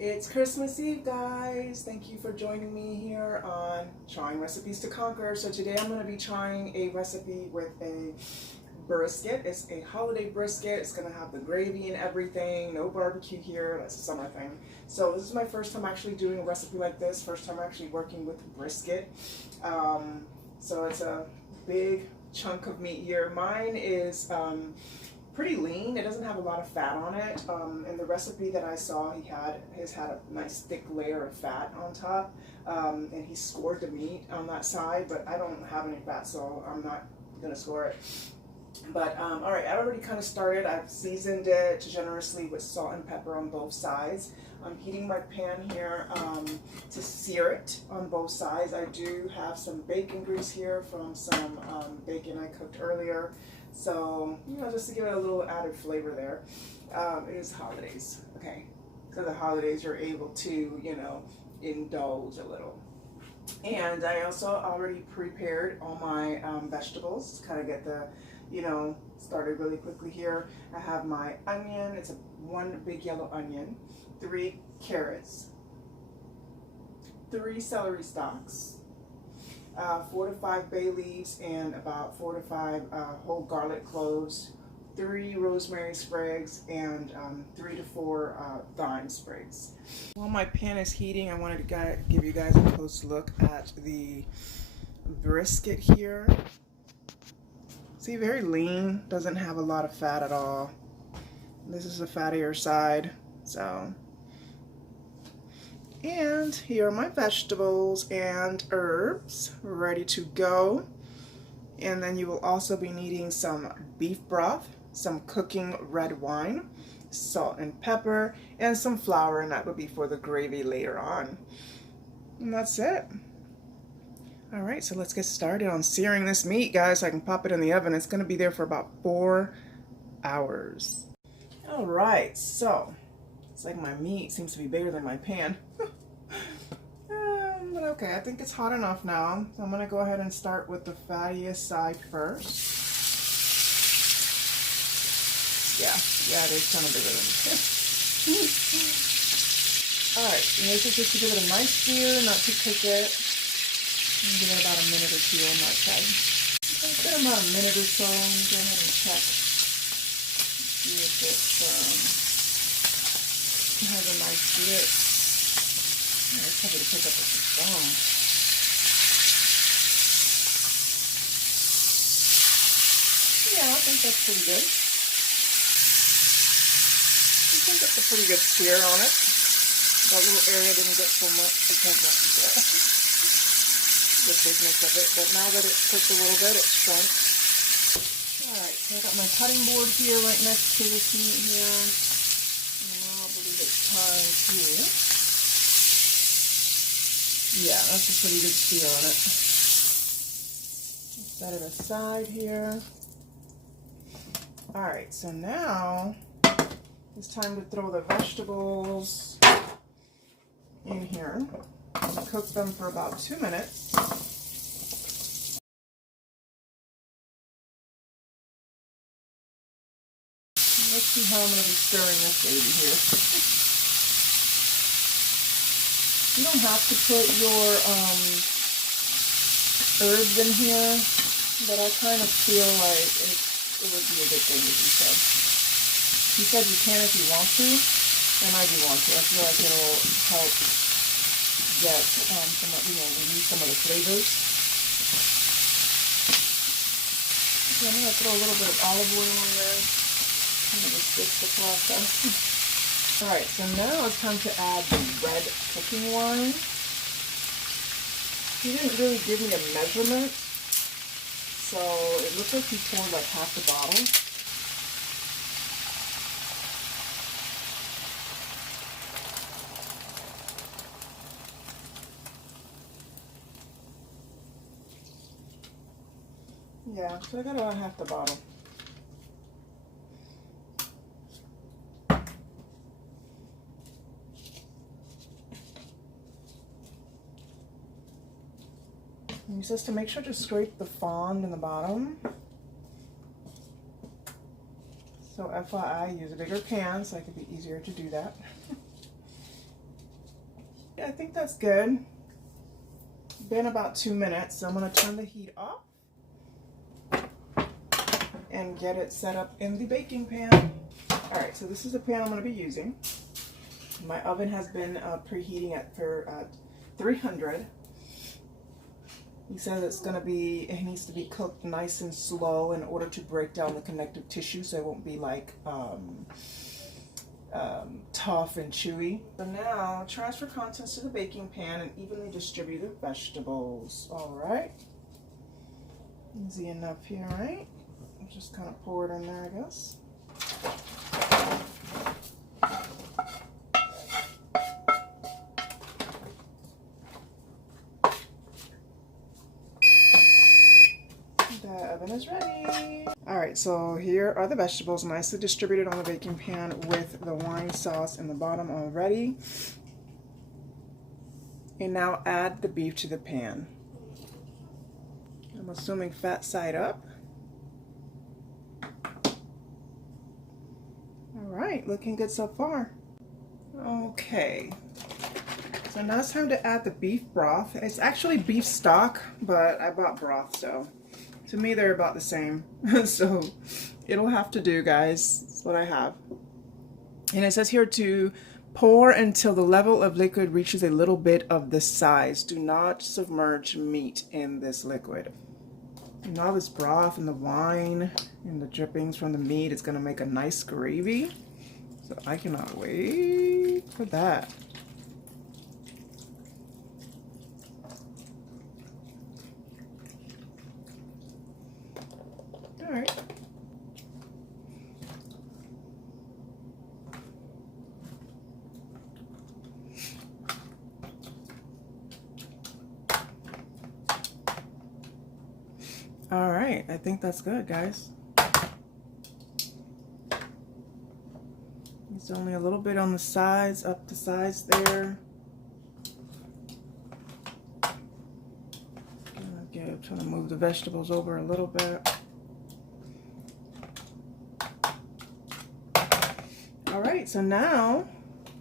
It's Christmas Eve, guys. Thank you for joining me here on Trying Recipes to Conquer. So today I'm going to be trying a recipe with a brisket. It's a holiday brisket. It's going to have the gravy and everything. No barbecue here. That's a summer thing. So this is my first time actually doing a recipe like this. First time actually working with brisket. So it's a big chunk of meat here. Mine is pretty lean. It doesn't have a lot of fat on it. In the recipe that I saw, has had a nice thick layer of fat on top, and he scored the meat on that side, but I don't have any fat, so I'm not gonna score it. But all right, I already kind of started. I've seasoned it generously with salt and pepper on both sides. I'm heating my pan here to sear it on both sides. I do have some bacon grease here from some bacon I cooked earlier. So, just to give it a little added flavor there. It is holidays, okay? So the holidays you're able to, indulge a little. And I also already prepared all my vegetables to kind of get the, started really quickly here. I have my onion. It's one big yellow onion, 3 carrots, 3 celery stalks, 4 to 5 bay leaves, and about 4 to 5 whole garlic cloves, 3 rosemary sprigs, and 3 to 4 thyme sprigs. While my pan is heating, I wanted to give you guys a close look at the brisket here. See, very lean, doesn't have a lot of fat at all. This is the fattier side, so. And here are my vegetables and herbs ready to go. And then you will also be needing some beef broth, some cooking red wine, salt and pepper, and some flour, and that would be for the gravy later on. And that's it. All right, so let's get started on searing this meat, guys, so I can pop it in the oven. It's going to be there for about 4 hours. All right, so it's like my meat seems to be bigger than my pan. But okay, I think it's hot enough now. So I'm going to go ahead and start with the fattiest side first. Yeah, it is kind of bigger than this. Alright, and this is just to give it a nice sear, not to cook it. And give it about a minute or 2 on that side. Okay, it's been about a minute or so. Let me go ahead and check. See if it has a nice sear. It's heavy to pick up with the spoon. Yeah, I think that's pretty good. I think that's a pretty good sear on it. That little area didn't get so much because of the thickness of it, but now that it's cooked a little bit, it's shrunk. Alright, so I got my cutting board here right next to this meat here. And now I believe it's time to... Yeah, that's a pretty good sear on it. Set it aside here. Alright, so now it's time to throw the vegetables in here and cook them for about 2 minutes. Let's see how I'm going to be stirring this baby here. You don't have to put your herbs in here, but I kind of feel like it would be a good thing to do so. He said you can if you want to, and I do want to. I feel like it'll help get release some of the flavors. Okay, I'm going to throw a little bit of olive oil in there, kind of assist the process. Alright, so now it's time to add the red cooking wine. He didn't really give me a measurement, so it looks like he poured like half the bottle. Yeah, so I got about half the bottle. Use this to make sure to scrape the fond in the bottom. So FYI, use a bigger pan so it could be easier to do that. I think that's good. Been about 2 minutes, so I'm gonna turn the heat off and get it set up in the baking pan. All right, so this is the pan I'm gonna be using. My oven has been preheating at 300. He says it needs to be cooked nice and slow in order to break down the connective tissue so it won't be like tough and chewy. So now transfer contents to the baking pan and evenly distribute the vegetables. All right, easy enough here, right? Just kind of pour it in there, I guess. The oven is ready. All right, so here are the vegetables nicely distributed on the baking pan with the wine sauce in the bottom already. And now add the beef to the pan. I'm assuming fat side up. All right, looking good so far. Okay, so now it's time to add the beef broth. It's actually beef stock, but I bought broth, so to me they're about the same. So it'll have to do, guys. That's what I have. And it says here to pour until the level of liquid reaches a little bit of the size. Do not submerge meat in this liquid. And all this broth and the wine and the drippings from the meat is going to make a nice gravy. So I cannot wait for that. All right. All right, I think that's good, guys. It's only a little bit on the sides, up the sides there. I'm trying to move the vegetables over a little bit. All right, so now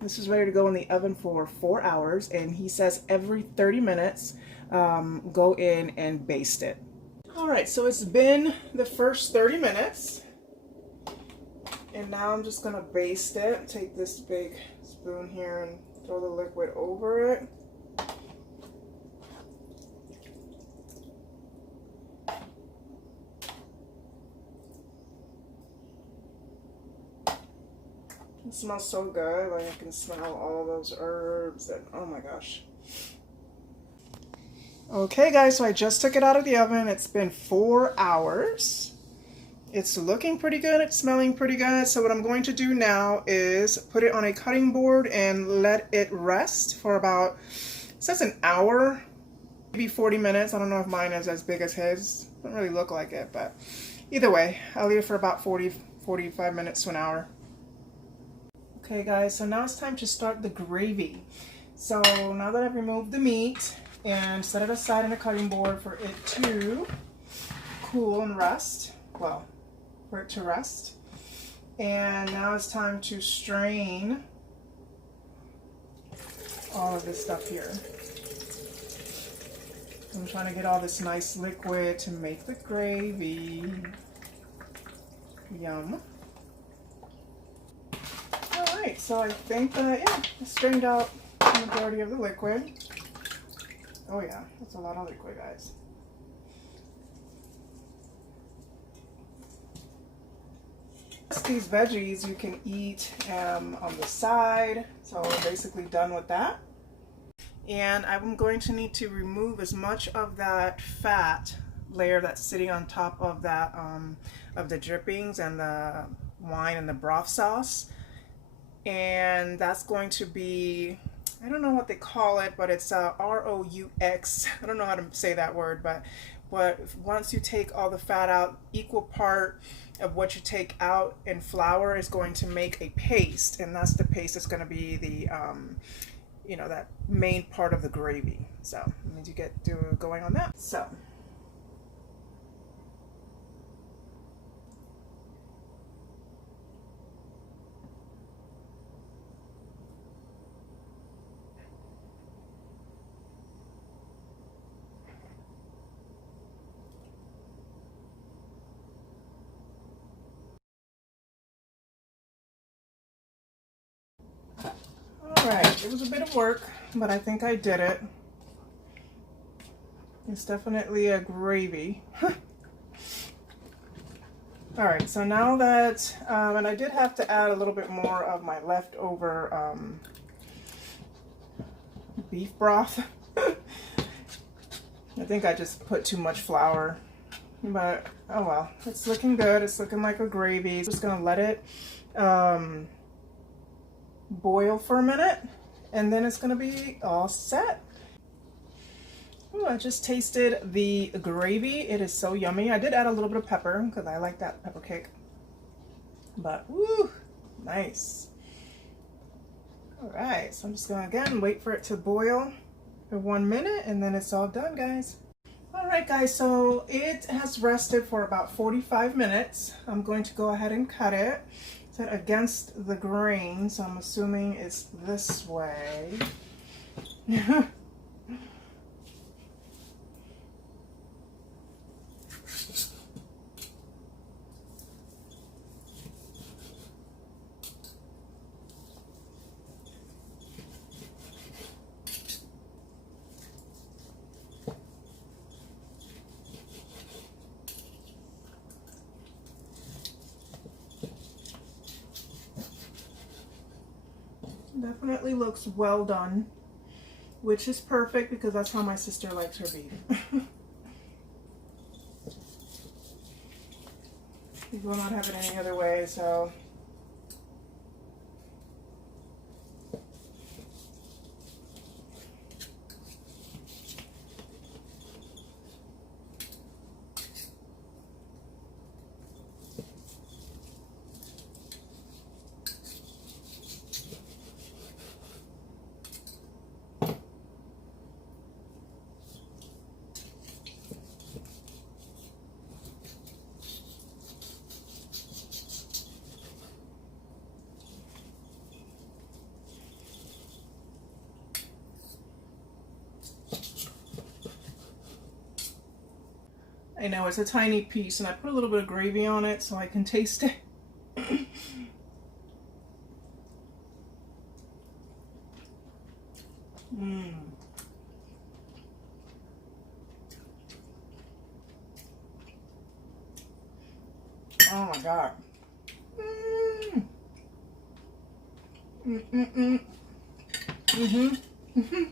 this is ready to go in the oven for 4 hours, and he says every 30 minutes go in and baste it. All right, so it's been the first 30 minutes, and now I'm just gonna baste it. Take this big spoon here and throw the liquid over it. It smells so good. Like I can smell all those herbs and oh my gosh. Okay guys, so I just took it out of the oven. It's been 4 hours. It's looking pretty good. It's smelling pretty good. So what I'm going to do now is put it on a cutting board and let it rest for about, it says an hour, maybe 40 minutes. I don't know if mine is as big as his. Doesn't really look like it, but either way, I'll leave it for about 45 minutes to an hour. Okay guys, so now it's time to start the gravy. So now that I've removed the meat and set it aside on a cutting board for it to cool and rest, well, for it to rest. And now it's time to strain all of this stuff here. I'm trying to get all this nice liquid to make the gravy. Yum. Alright, so I think that, yeah, I strained out the majority of the liquid. Oh yeah, that's a lot of liquid, guys. These veggies you can eat on the side, so we're basically done with that. And I'm going to need to remove as much of that fat layer that's sitting on top of that of the drippings and the wine and the broth sauce. And that's going to be, I don't know what they call it, but it's ROUX. I don't know how to say that word, but once you take all the fat out, equal part of what you take out in flour is going to make a paste, and that's the paste that's going to be the you know, that main part of the gravy. So I need to get going on that. So Alright, it was a bit of work, but I think I did it. It's definitely a gravy. Alright, so now that, and I did have to add a little bit more of my leftover beef broth. I think I just put too much flour, but oh well, it's looking good. It's looking like a gravy. Just gonna let it boil for a minute, and then it's gonna be all set. Ooh, I just tasted the gravy. It is so yummy. I did add a little bit of pepper because I like that pepper cake, but woo, nice. All right, so I'm just gonna again wait for it to boil for 1 minute, and then it's all done, guys. All right, guys, so it has rested for about 45 minutes. I'm going to go ahead and cut it. It's against the grain, so I'm assuming it's this way. Definitely looks well done, which is perfect because that's how my sister likes her beef. We will not have it any other way, so. I know it's a tiny piece, and I put a little bit of gravy on it so I can taste it. Mmm. Oh my god. Mmm. Mm-mm-mm. Mm-hmm.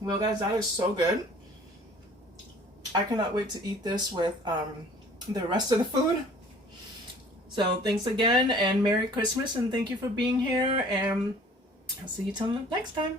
Well, guys, that is so good. I cannot wait to eat this with the rest of the food. So thanks again, and Merry Christmas, and thank you for being here, and I'll see you till next time.